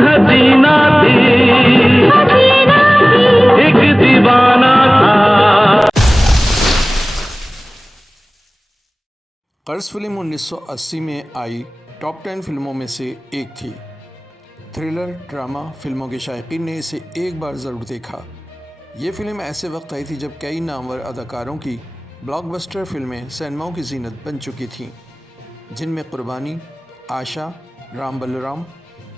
हसीना थी, एक दीवाना था। कर्ज फिल्म 1980 में आई टॉप 10 फिल्मों में से एक थी। थ्रिलर ड्रामा फिल्मों के शायकीन ने इसे एक बार ज़रूर देखा। ये फिल्म ऐसे वक्त आई थी जब कई नामवर अदाकारों की ब्लॉकबस्टर फिल्में सिनेमाओं की जीनत बन चुकी थीं, जिनमें कुर्बानी, आशा, राम बलराम,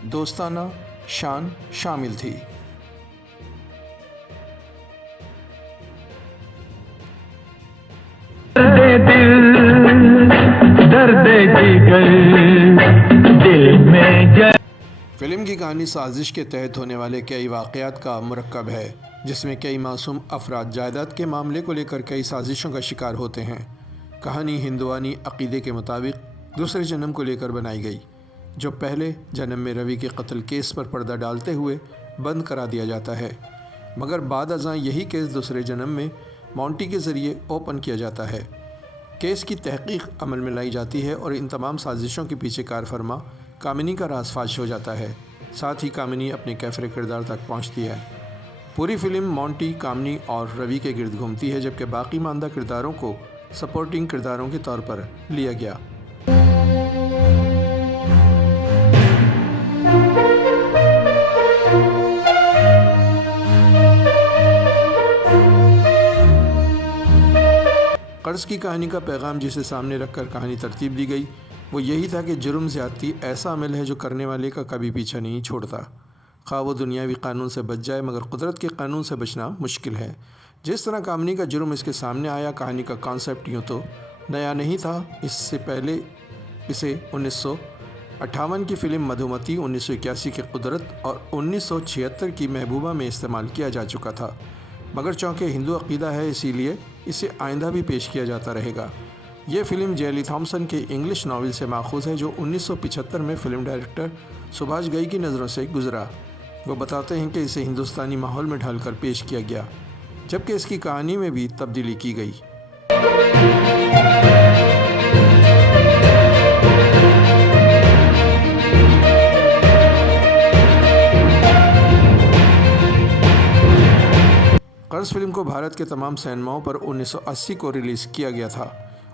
दोस्ताना, शान शामिल थी। फिल्म की कहानी साजिश के तहत होने वाले कई वाक़यात का मुरक्कब है, जिसमें कई मासूम अफराद जायदाद के मामले को लेकर कई साजिशों का शिकार होते हैं। कहानी हिंदुआनी अक़ीदे के मुताबिक दूसरे जन्म को लेकर बनाई गई, जो पहले जन्म में रवि के कत्ल केस पर पर्दा डालते हुए बंद करा दिया जाता है, मगर बाद अज़ां यही केस दूसरे जन्म में मॉन्टी के ज़रिए ओपन किया जाता है। केस की तहकीक अमल में लाई जाती है और इन तमाम साजिशों के पीछे कारफरमा कामिनी का राज फाश हो जाता है। साथ ही कामिनी अपने कैफरे किरदार तक पहुंचती है। पूरी फिल्म मॉन्टी, कामिनी और रवि के गिर्द घूमती है, जबकि बाकी मानदा किरदारों को सपोर्टिंग किरदारों के तौर पर लिया गया। कर्ज की कहानी का पैगाम जिसे सामने रखकर कहानी तरतीब दी गई, वो यही था कि जुर्म ज़्यादती ऐसा अमल है जो करने वाले का कभी पीछा नहीं छोड़ता। खा वो दुनियावी कानून से बच जाए, मगर कुदरत के कानून से बचना मुश्किल है। जिस तरह कामिनी का जुर्म इसके सामने आया, कहानी का कॉन्सेप्ट यूँ तो नया नहीं था। इससे पहले इसे 1958 की फ़िल्म मधुमती, 1981 की कुदरत और 1976 की महबूबा में इस्तेमाल किया जा चुका था, मगर चूँकि हिंदू अक़ीदा है इसीलिए इसे आइंदा भी पेश किया जाता रहेगा। ये फ़िल्म जेली थॉम्सन के इंग्लिश नावल से माखूज़ है, जो 1975 में फ़िल्म डायरेक्टर सुभाष घई की नज़रों से गुज़रा। वो बताते हैं कि इसे हिंदुस्तानी माहौल में ढालकर पेश किया गया, जबकि इसकी कहानी में भी तब्दीली की गई। कर्ज फिल्म को भारत के तमाम सिनेमाओं पर 1980 को रिलीज़ किया गया था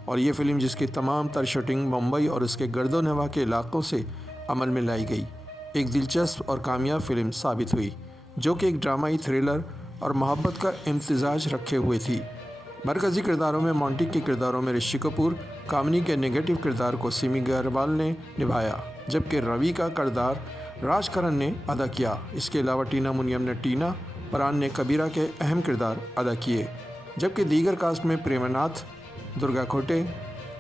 और ये फ़िल्म जिसकी तमाम तर शूटिंग मुंबई और उसके गर्दोनवा के इलाक़ों से अमल में लाई गई, एक दिलचस्प और कामयाब फ़िल्म साबित हुई, जो कि एक ड्रामाई थ्रिलर और मोहब्बत का इम्तिजाज रखे हुए थी। मरकज़ी किरदारों में मॉन्टी के किरदारों में ऋषि कपूर, कामिनी के नेगेटिव किरदार को सिमी ग्रेवाल ने निभाया, जबकि रवि का किरदार राजकरण ने अदा किया। इसके अलावा टीना मुनियम ने टीना, परान ने कबीरा के अहम किरदार अदा किए, जबकि दीगर कास्ट में प्रेमनाथ, दुर्गा खोटे,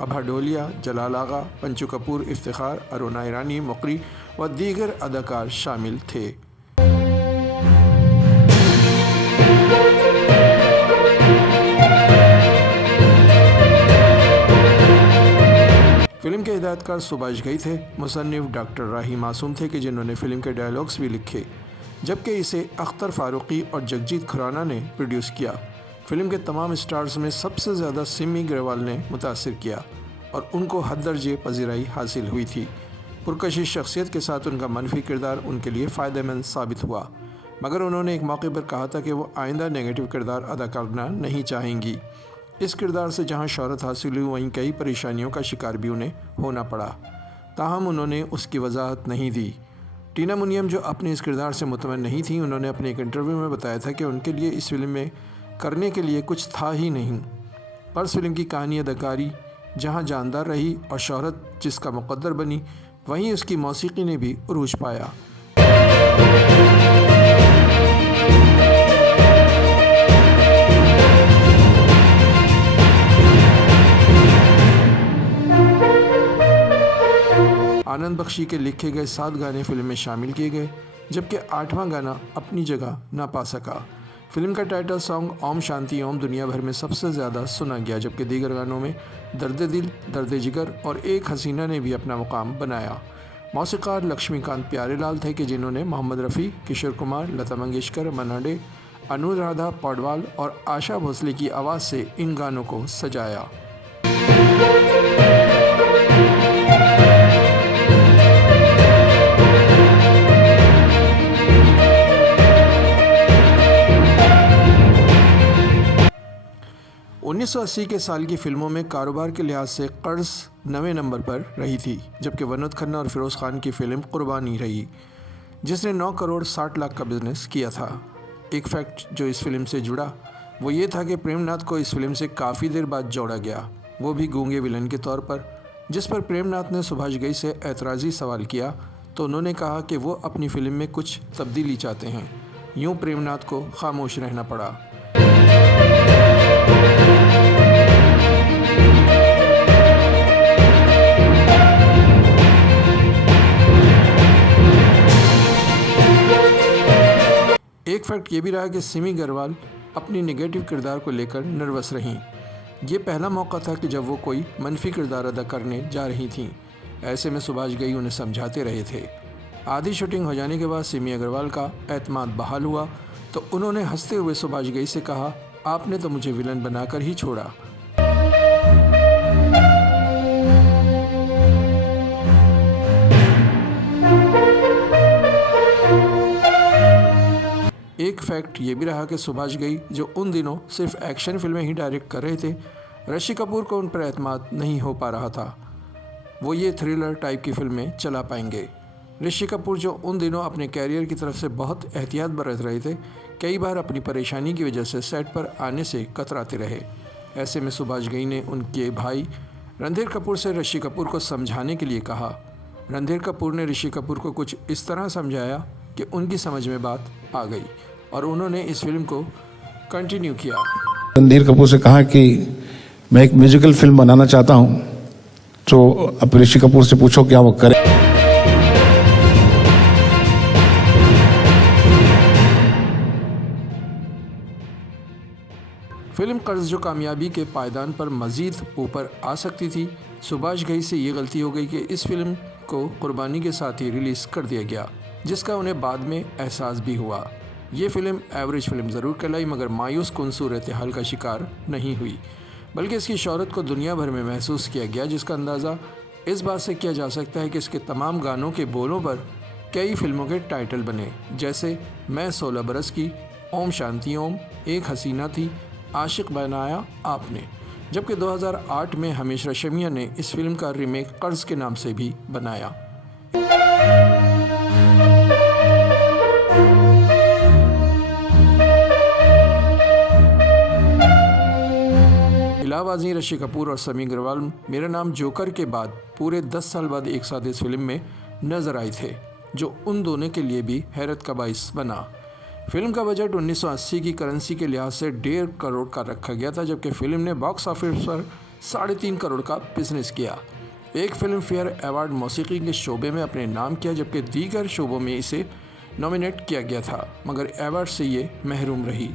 अभा ढोलिया, जलाल आगा, पंचू कपूर, इफ्तिखार, अरुणा ईरानी, मुकरी व दीगर अदाकार शामिल थे। फिल्म के हिदायतकार सुभाष घई थे। मुसन्निफ डॉक्टर राही मासूम थे कि जिन्होंने फिल्म के डायलॉग्स भी लिखे, जबकि इसे अख्तर फारूकी और जगजीत खुराना ने प्रोड्यूस किया। फिल्म के तमाम स्टार्स में सबसे ज़्यादा सिमी ग्रेवाल ने मुतासिर किया और उनको हद दर्जे पजीराई हासिल हुई थी। पुरकशिश शख्सियत के साथ उनका मनफी किरदार उनके लिए फ़ायदेमंद साबित हुआ, मगर उन्होंने एक मौके पर कहा था कि वो आइंदा नेगेटिव किरदार अदा करना नहीं चाहेंगी। इस किरदार से जहां शोहरत हासिल हुई, वहीं कई परेशानियों का शिकार भी उन्हें होना पड़ा, ताहम उन्होंने उसकी वजाहत नहीं दी। टीना मुनियम, जो अपने इस किरदार से मुतमईन नहीं थी, उन्होंने अपने एक इंटरव्यू में बताया था कि उनके लिए इस फिल्म में करने के लिए कुछ था ही नहीं। पर फिल्म की कहानी अदाकारी जहां जानदार रही और शोहरत जिसका मुकद्दर बनी, वहीं उसकी मौसीकी ने भी उरूज पाया। आनंद बख्शी के लिखे गए 7 गाने फिल्म में शामिल किए गए, जबकि 8वां गाना अपनी जगह ना पा सका। फिल्म का टाइटल सॉन्ग ओम शांति ओम दुनिया भर में सबसे ज़्यादा सुना गया, जबकि दीगर गानों में दर्द दिल, दर्द जिगर और एक हसीना ने भी अपना मुकाम बनाया। मौसीक़ार लक्ष्मीकांत प्यारेलाल थे कि जिन्होंने मोहम्मद रफ़ी, किशोर कुमार, लता मंगेशकर, मन्ना डे, अनुराधा पौडवाल और आशा भोसले की आवाज़ से इन गानों को सजाया। 1980 के साल की फिल्मों में कारोबार के लिहाज से कर्ज 9वें नंबर पर रही थी, जबकि विनोद खन्ना और फिरोज़ खान की फिल्म कुर्बानी रही, जिसने 9 करोड़ 60 लाख का बिजनेस किया था। एक फैक्ट जो इस फिल्म से जुड़ा वो ये था कि प्रेमनाथ को इस फिल्म से काफ़ी देर बाद जोड़ा गया, वो भी गूंगे विलन के तौर पर। जिस पर प्रेमनाथ ने सुभाष घई से ऐतराज़ी सवाल किया तो उन्होंने कहा कि वो अपनी फिल्म में कुछ तब्दीली चाहते हैं। यूँ प्रेमनाथ को खामोश रहना पड़ा। एक फैक्ट ये भी रहा कि सिमी गरवाल अपनी नेगेटिव किरदार को लेकर नर्वस रहीं। ये पहला मौका था कि जब वो कोई मनफी किरदार अदा करने जा रही थीं। ऐसे में सुभाष घई उन्हें समझाते रहे थे। आधी शूटिंग हो जाने के बाद सिमी अग्रवाल का एतमाद बहाल हुआ तो उन्होंने हंसते हुए सुभाष घई से कहा, आपने तो मुझे विलन बनाकर ही छोड़ा। एक फैक्ट ये भी रहा कि सुभाष घई जो उन दिनों सिर्फ एक्शन फिल्में ही डायरेक्ट कर रहे थे, ऋषि कपूर को उन पर एतमाद नहीं हो पा रहा था। वो ये थ्रिलर टाइप की फिल्में चला पाएंगे। ऋषि कपूर जो उन दिनों अपने कैरियर की तरफ से बहुत एहतियात बरत रहे थे, कई बार अपनी परेशानी की वजह से सेट पर आने से कतराते रहे। ऐसे में सुभाष घई ने उनके भाई रणधीर कपूर से ऋषि कपूर को समझाने के लिए कहा। रणधीर कपूर ने ऋषि कपूर को कुछ इस तरह समझाया कि उनकी समझ में बात आ गई और उन्होंने इस फिल्म को कंटिन्यू किया। रणधीर कपूर से कहा कि मैं एक म्यूजिकल फिल्म बनाना चाहता हूं, तो अब ऋषि कपूर से पूछो क्या वो करे। फिल्म कर्ज जो कामयाबी के पायदान पर मज़ीद ऊपर आ सकती थी, सुभाष घई से ये गलती हो गई कि इस फिल्म को कुर्बानी के साथ ही रिलीज़ कर दिया गया, जिसका उन्हें बाद में एहसास भी हुआ। ये फिल्म एवरेज फिल्म ज़रूर कहलाई, मगर मायूस कुन सूरत हाल का शिकार नहीं हुई, बल्कि इसकी शोहरत को दुनिया भर में महसूस किया गया, जिसका अंदाज़ा इस बात से किया जा सकता है कि इसके तमाम गानों के बोलों पर कई फिल्मों के टाइटल बने, जैसे मैं 16 बरस की, ओम शांति ओम, एक हसीना थी, आशिक बनाया आपने। जबकि 2008 में हमेश रेशमिया ने इस फिल्म का रीमेक कर्ज के नाम से भी बनाया। इलाहाबादी ऋषि कपूर और समी अग्रवाल मेरा नाम जोकर के बाद पूरे 10 साल बाद एक साथ इस फिल्म में नजर आए थे, जो उन दोनों के लिए भी हैरत का बाइस बना। फिल्म का बजट 1980 की करेंसी के लिहाज से 1.5 करोड़ का रखा गया था, जबकि फिल्म ने बॉक्स ऑफिस पर 3.5 करोड़ का बिजनेस किया। एक फिल्म फेयर अवार्ड मौसीकी के शोबे में अपने नाम किया, जबकि दीगर शोबों में इसे नॉमिनेट किया गया था, मगर अवार्ड से ये महरूम रही।